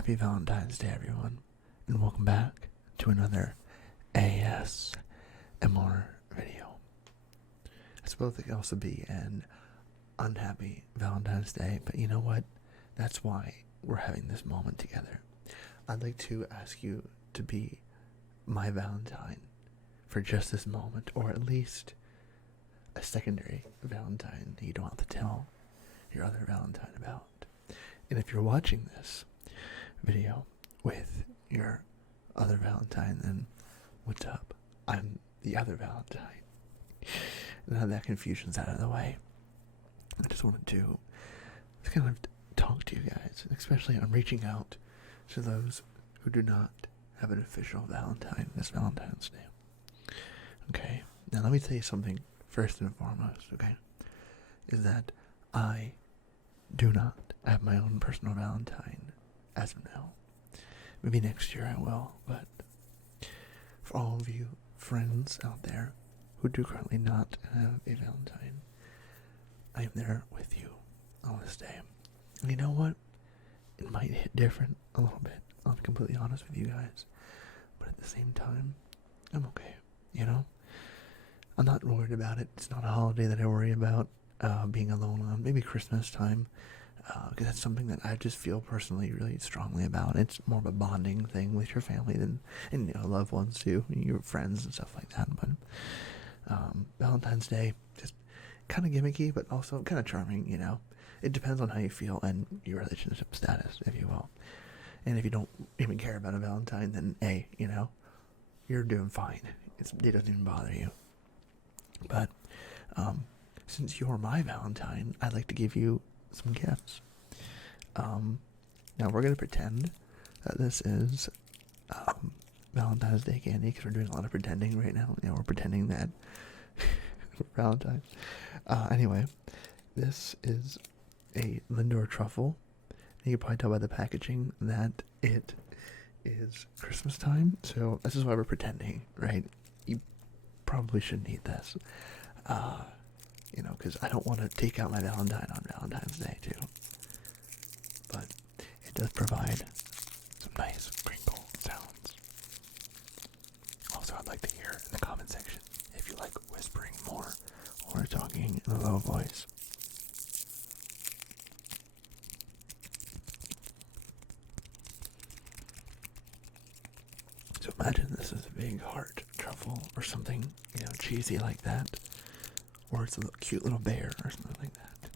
Happy Valentine's Day, everyone, and welcome back to another ASMR video. I suppose it could also be an unhappy Valentine's Day, but you know what? That's why we're having this moment together. I'd like to ask you to be my Valentine for just this moment, or at least a secondary Valentine that you don't have to tell your other Valentine about. And if you're watching this video with your other Valentine, then what's up? I'm the other Valentine. Now that confusion's out of the way, I just wanted to kind of talk to you guys, especially I'm reaching out to those who do not have an official Valentine this Valentine's Day. Okay, now let me tell you something first and foremost, okay, is that I do not have my own personal Valentine as of now. Maybe next year I will, but for all of you friends out there who do currently not have a Valentine, I am there with you on this day. And you know what? It might hit different a little bit. I'll be completely honest with you guys. But at the same time, I'm okay, you know? I'm not worried about it. It's not a holiday that I worry about being alone on. Maybe Christmas time, because that's something that I just feel personally really strongly about. It's more of a bonding thing with your family and you know, loved ones too, your friends and stuff like that. But Valentine's Day, just kind of gimmicky, but also kind of charming, you know? It depends on how you feel and your relationship status, if you will. And if you don't even care about a Valentine, then hey, you know, you're doing fine. It doesn't even bother you. But since you're my Valentine, I'd like to give you some gifts. Now we're going to pretend that this is Valentine's Day candy, because we're doing a lot of pretending right now. You know, we're pretending that Valentine's. Anyway, this is a Lindor truffle. You can probably tell by the packaging that it is Christmas time, so this is why we're pretending, right? You probably shouldn't eat this, you know, because I don't want to take out my Valentine on Valentine's Day too. But it does provide some nice crinkle sounds. Also, I'd like to hear in the comment section if you like whispering more or talking in a low voice. So imagine this is a big heart truffle or something, you know, cheesy like that. Or it's a cute little bear or something like that.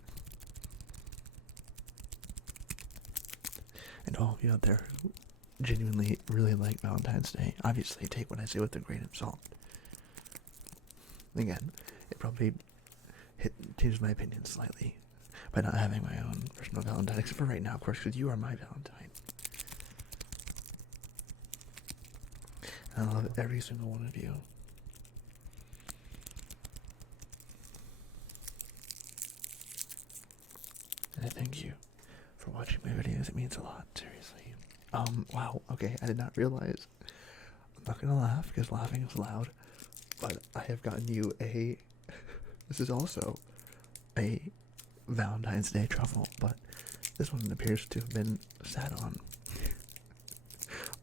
And all of you out there who genuinely really like Valentine's Day, obviously take what I say with a grain of salt. Again, it probably changed my opinion slightly by not having my own personal Valentine, except for right now, of course, because you are my Valentine. And I love every single one of you. And I thank you for watching my videos. It means a lot, seriously. Wow, okay, I did not realize. I'm not gonna laugh because laughing is loud, but I have gotten you this is also a Valentine's Day truffle, but this one appears to have been sat on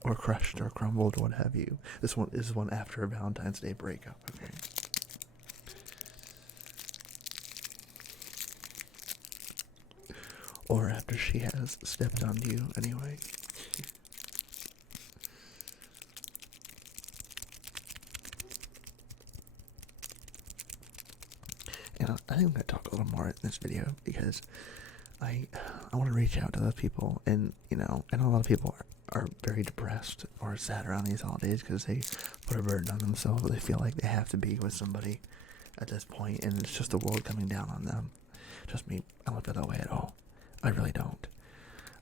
or crushed or crumbled or what have you. This one is one after a Valentine's Day breakup, okay? Or after she has stepped on you, anyway. And I think I'm going to talk a little more in this video because I want to reach out to those people, and you know, I know a lot of people are very depressed or sad around these holidays because they put a burden on themselves. They feel like they have to be with somebody at this point, and it's just the world coming down on them. Trust me, I don't feel that way at all. I really don't.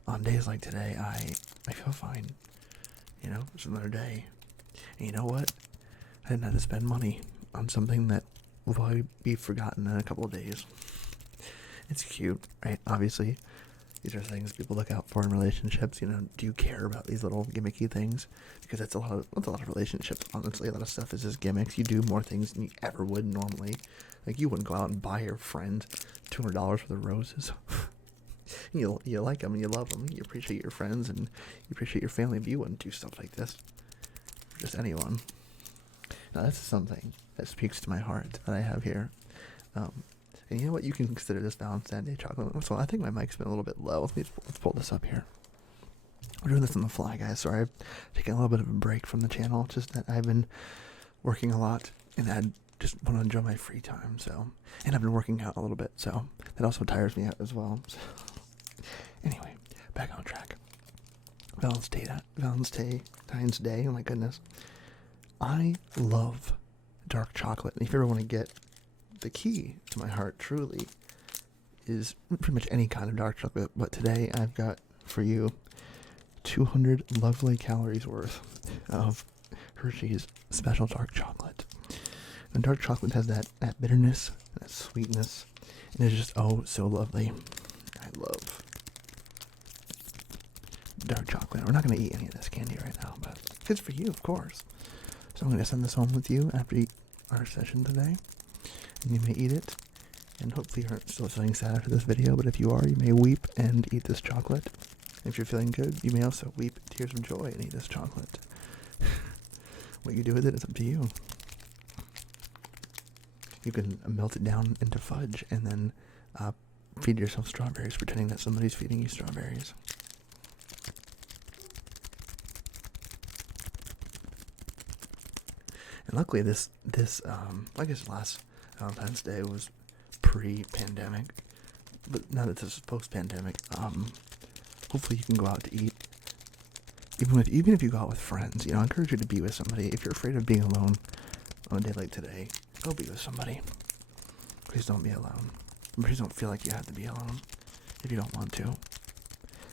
On days like today, I feel fine. You know, it's another day. And you know what? I didn't have to spend money on something that will probably be forgotten in a couple of days. It's cute, right? Obviously, these are things people look out for in relationships. You know, do you care about these little gimmicky things? Because that's a lot of relationships. Honestly, a lot of stuff is just gimmicks. You do more things than you ever would normally. Like, you wouldn't go out and buy your friend $200 for the roses. You like them and you love them. You appreciate your friends and you appreciate your family, but you wouldn't do stuff like this for just anyone. Now, this is something that speaks to my heart that I have here. And you know what? You can consider this Valentine's Day chocolate. So I think my mic's been a little bit low. Let's pull this up here. We're doing this on the fly, guys. Sorry, I've taken a little bit of a break from the channel. Just that I've been working a lot, and I just want to enjoy my free time. And I've been working out a little bit, so that also tires me out as well. So, anyway, back on track. Valentine's Day. Oh my goodness, I love dark chocolate. And if you ever want to get the key to my heart, truly, is pretty much any kind of dark chocolate. But today I've got for you 200 lovely calories worth of Hershey's special dark chocolate. And dark chocolate has that bitterness, that sweetness, and it's just so lovely. I love dark chocolate. We're not going to eat any of this candy right now, but it's for you, of course. So I'm going to send this home with you after our session today, and you may eat it. And hopefully you aren't still feeling sad after this video, but if you are, you may weep and eat this chocolate. If you're feeling good, you may also weep tears of joy and eat this chocolate. What you do with it is up to you. You can melt it down into fudge and then feed yourself strawberries, pretending that somebody's feeding you strawberries. And luckily this I guess last Valentine's Day was pre-pandemic, but now that this is post-pandemic, hopefully you can go out to eat. Even if you go out with friends, I encourage you to be with somebody. If you're afraid of being alone on a day like today, go be with somebody. Please don't be alone. Please don't feel like you have to be alone if you don't want to.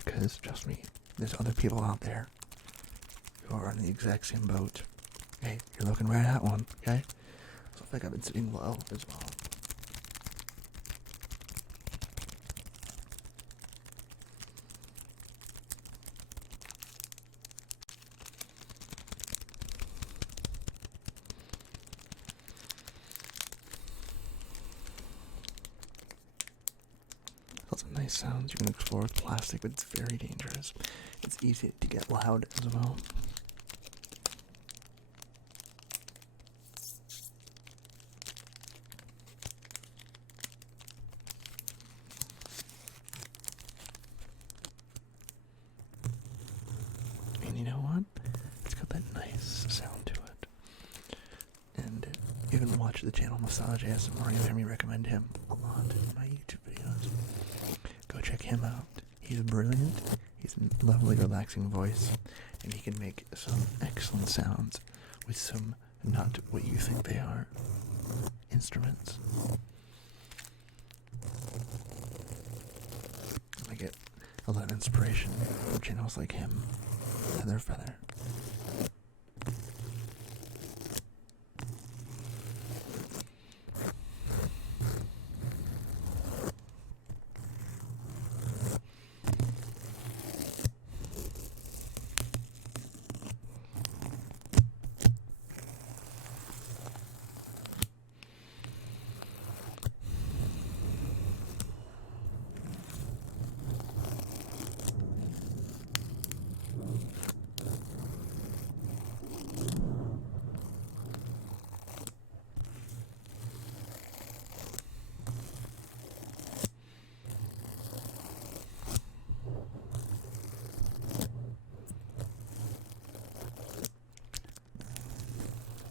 Because, trust me, there's other people out there who are in the exact same boat. Hey, you're looking right at one, okay? So I think I've been sitting low as well. Lots of nice sounds. You can explore with plastic, but it's very dangerous. It's easy to get loud as well. And you know what? It's got that nice sound to it. And you can watch the channel Massage ASMR. You'll hear me recommend him a lot in my YouTube videos. Go check him out. He's brilliant. He's a lovely, relaxing voice, and he can make some excellent sounds with some not what you think they are instruments. I get a lot of inspiration from channels like him. Feather.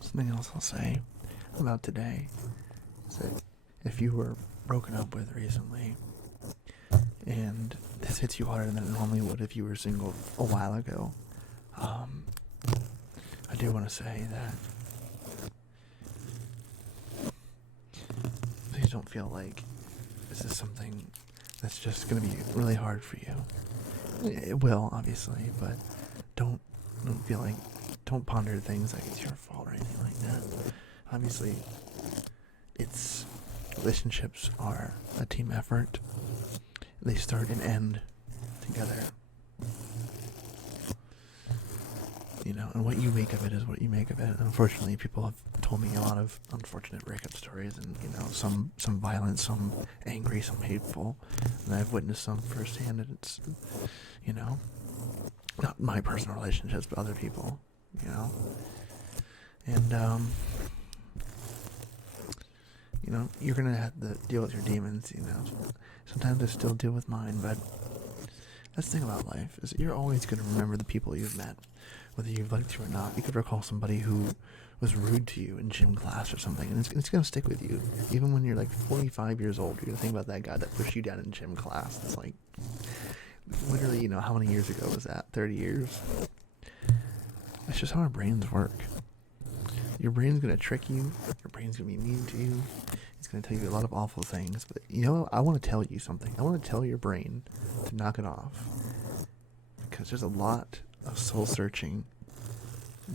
Something else I'll say about today is that if you were broken up with recently and this hits you harder than it normally would if you were single a while ago, I do want to say that please don't feel like this is something that's just going to be really hard for you. It will, obviously, but don't feel like, don't ponder things like it's your fault or anything like that. Obviously, relationships are a team effort. They start and end together. and what you make of it is what you make of it. And unfortunately, people have told me a lot of unfortunate breakup stories, and some violent, some angry, some hateful, and I've witnessed some firsthand. And it's not my personal relationships, but other people, and you're gonna have to deal with your demons. Sometimes I still deal with mine, but that's the thing about life, is that you're always going to remember the people you've met, whether you've liked to or not. You could recall somebody who was rude to you in gym class or something, and it's going to stick with you. Even when you're like 45 years old, you're going to think about that guy that pushed you down in gym class. It's like, literally, how many years ago was that? 30 years? That's just how our brains work. Your brain's going to trick you. Your brain's going to be mean to you. It's going to tell you a lot of awful things. But I want to tell you something. I want to tell your brain to knock it off. Because there's a lot of soul searching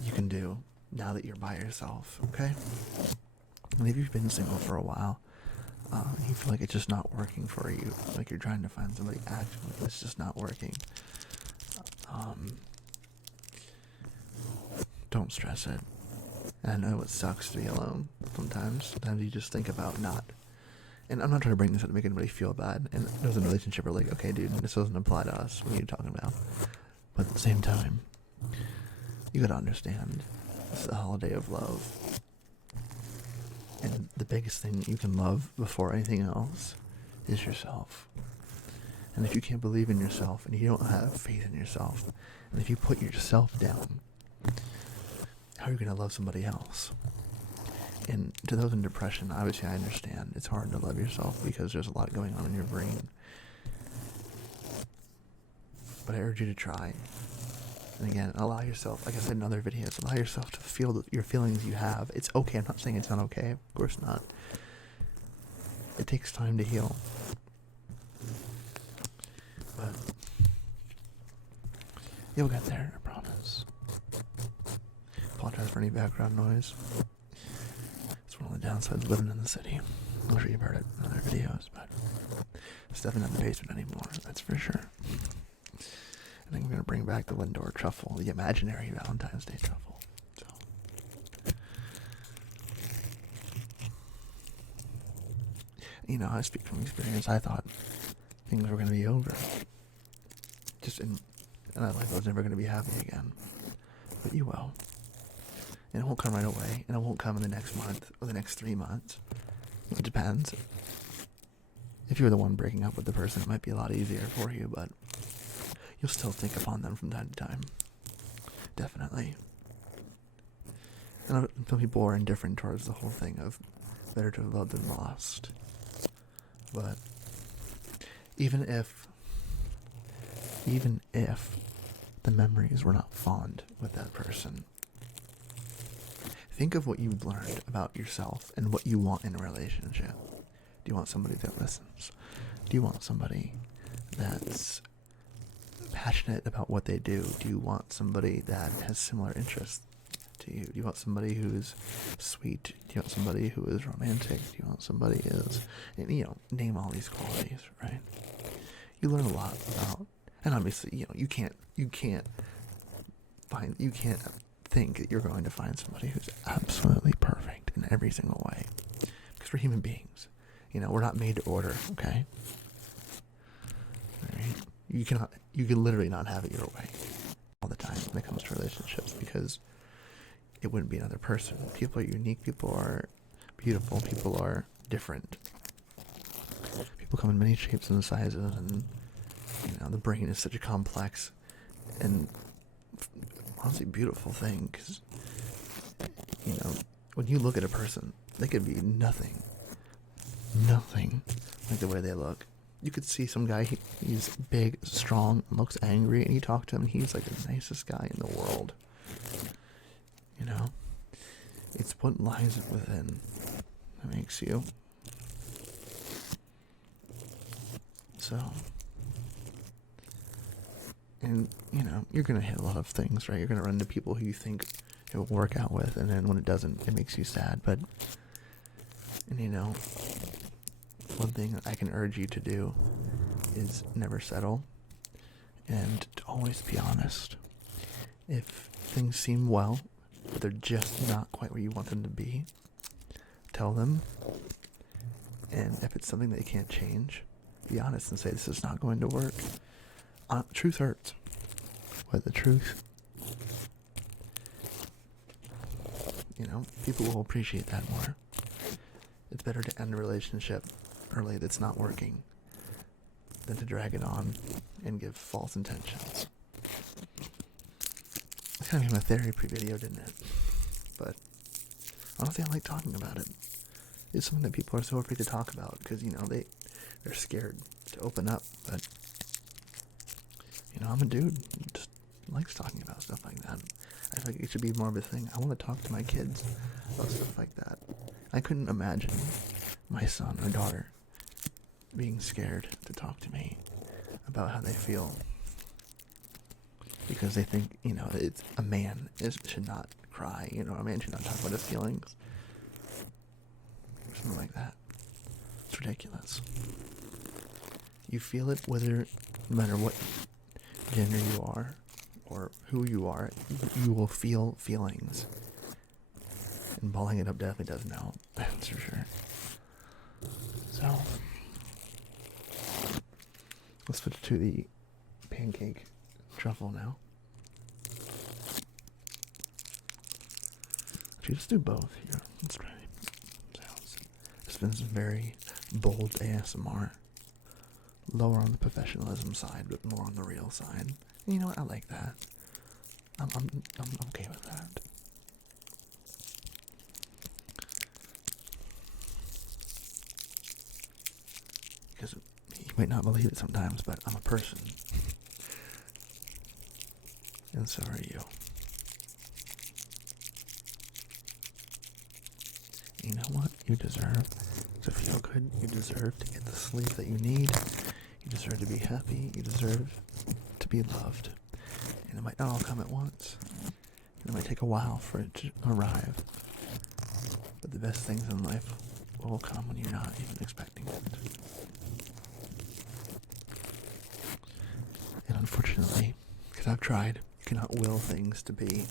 you can do now that you're by yourself, okay? And if you've been single for a while, and you feel like it's just not working for you, like you're trying to find somebody actually, it's just not working, don't stress it. And I know it sucks to be alone sometimes. Sometimes you just think about not. And I'm not trying to bring this up to make anybody feel bad. And those in a relationship are like, okay, dude, this doesn't apply to us. What are you talking about? But at the same time, you gotta understand, it's the holiday of love. And the biggest thing you can love before anything else is yourself. And if you can't believe in yourself, and you don't have faith in yourself, and if you put yourself down, how are you going to love somebody else? And to those in depression, obviously I understand it's hard to love yourself because there's a lot going on in your brain. But I urge you to try. And again, allow yourself, like I said in other videos, allow yourself to feel your feelings you have. It's okay. I'm not saying it's not okay. Of course not. It takes time to heal. But you'll get there, I promise. Apologize for any background noise. It's one of the downsides of living in the city. I'm sure you've heard it in other videos, but it's definitely not the basement anymore, that's for sure. I think I'm going to bring back the Lindor truffle, the imaginary Valentine's Day truffle. So, I speak from experience. I thought things were going to be over. And I thought I was never going to be happy again. But you will. And it won't come right away, and it won't come in the next month or the next 3 months. It depends. If you're the one breaking up with the person, it might be a lot easier for you, but you'll still think upon them from time to time. Definitely. And some people are indifferent towards the whole thing of better to have loved than lost. But even if the memories were not fond with that person, think of what you've learned about yourself and what you want in a relationship. Do you want somebody that listens? Do you want somebody that's passionate about what they do? Do you want somebody that has similar interests to you? Do you want somebody who's sweet? Do you want somebody who is romantic? Do you want somebody who is, name all these qualities, right? You learn a lot about, and obviously, you can't think that you're going to find somebody who's absolutely perfect in every single way, because we're human beings. We're not made to order, okay? All right? You can literally not have it your way all the time when it comes to relationships, because it wouldn't be another person. People are unique, people are beautiful, people are different. People come in many shapes and sizes, and the brain is such a complex and honestly beautiful thing, because when you look at a person, they could be nothing like the way they look. You could see some guy, he's big, strong, and looks angry, and you talk to him, and he's like the nicest guy in the world. It's what lies within that makes you. So, and you're gonna hit a lot of things, right? You're gonna run into people who you think it will work out with, and then when it doesn't, it makes you sad. But, one thing I can urge you to do is never settle, and to always be honest. If things seem well, but they're just not quite where you want them to be, tell them. And if it's something that you can't change, be honest and say, this is not going to work. Truth hurts. But the truth, people will appreciate that more. It's better to end a relationship early that's not working than to drag it on and give false intentions. It's kind of became a therapy video, didn't it? But honestly, I like talking about it. It's something that people are so afraid to talk about because, they're scared to open up. But, I'm a dude who just likes talking about stuff like that. I feel like it should be more of a thing. I want to talk to my kids about stuff like that. I couldn't imagine my son or daughter being scared to talk to me about how they feel because they think, it's a man should not cry, a man should not talk about his feelings. Something like that. It's ridiculous. You feel it no matter what gender you are or who you are, you will feel feelings. And balling it up definitely doesn't help, that's for sure. So, let's switch to the pancake truffle now. Actually, let's do both here. Let's try sounds. It's been some very bold ASMR. Lower on the professionalism side, but more on the real side. And you know what? I like that. I'm okay with that. Because you might not believe it sometimes, but I'm a person. And so are you. You know what? You deserve to feel good. You deserve to get the sleep that you need. You deserve to be happy. You deserve to be loved. And it might not all come at once. It might take a while for it to arrive. But the best things in life will come when you're not even expecting it. And unfortunately, because I've tried, you cannot will things to be.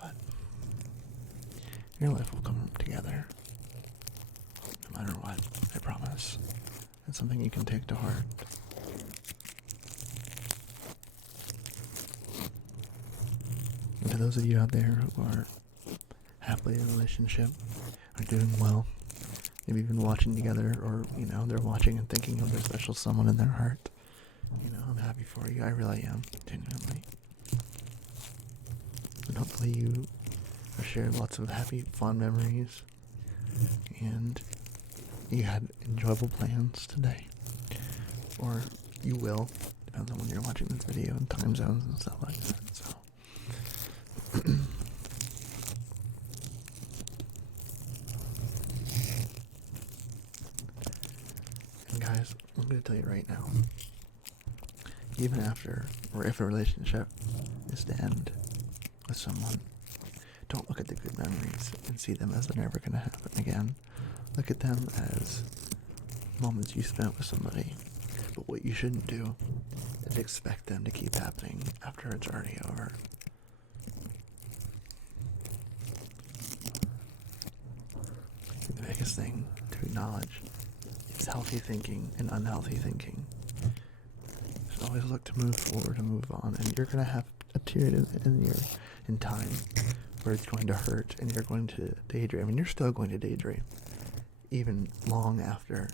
But your life will come together. No matter what, I promise. It's something you can take to heart. And to those of you out there who are happily in a relationship, are doing well, maybe even watching together, or, they're watching and thinking of their special someone in their heart, I'm happy for you. I really am, genuinely. And hopefully you have shared lots of happy, fond memories, and you had enjoyable plans today. Or you will, depends on when you're watching this video and time zones and stuff like that, so. And guys, I'm going to tell you right now, even after, or if a relationship is to end with someone, don't look at the good memories and see them as they're never going to happen again. Look at them as moments you spent with somebody. But what you shouldn't do is expect them to keep happening after it's already over. The biggest thing to acknowledge is healthy thinking and unhealthy thinking. You should always look to move forward and move on, and you're going to have a period in time where it's going to hurt and you're going to daydream, and you're still going to daydream even long after,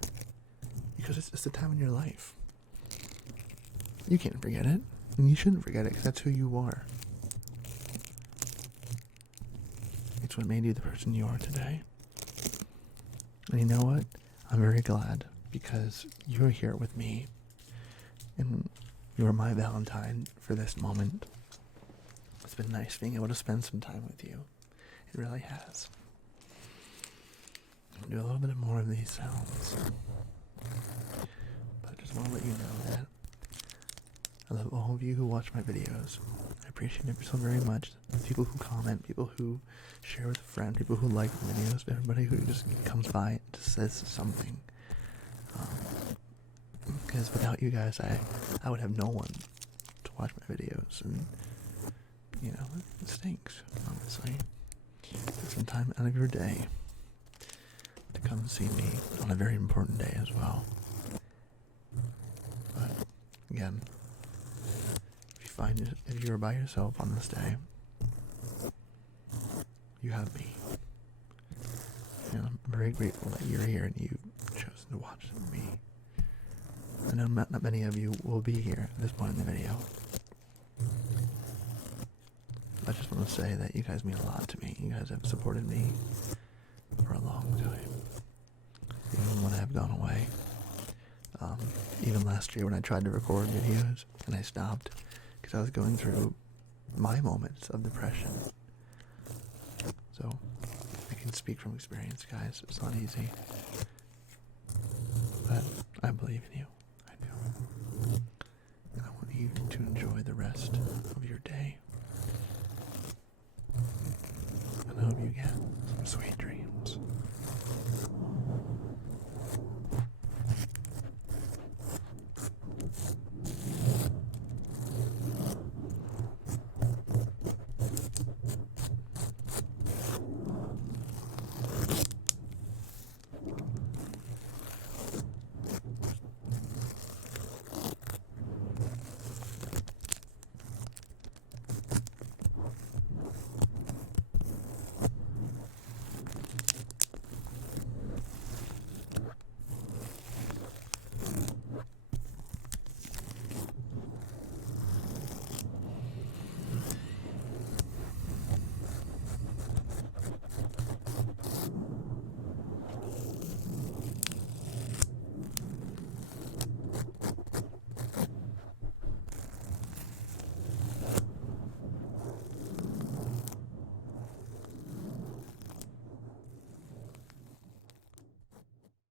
because it's the time in your life. You can't forget it, and you shouldn't forget it, because that's who you are. It's what made you the person you are today. And you know what? I'm very glad, because you're here with me, and you're my Valentine for this moment. It's been nice being able to spend some time with you. It really has. I'm going to do a little bit more of these sounds. But I just want to let you know that I love all of you who watch my videos. I appreciate it so very much. The people who comment, people who share with a friend, people who like the videos, everybody who just comes by and just says something. Because without you guys, I would have no one to watch my videos, and you know, it stinks, honestly. Take some time out of your day to come see me on a very important day as well. But again, if you're by yourself on this day, you have me. And I'm very grateful that you're here and you've chosen to watch me. I know not many of you will be here at this point in the video. I just want to say that you guys mean a lot to me. You guys have supported me for a long time. Even when I have gone away. Even last year when I tried to record videos and I stopped because I was going through my moments of depression. So I can speak from experience, guys. It's not easy. But I believe in you. I do. And I want you to enjoy the rest of your day. And I hope you get some sweet dreams.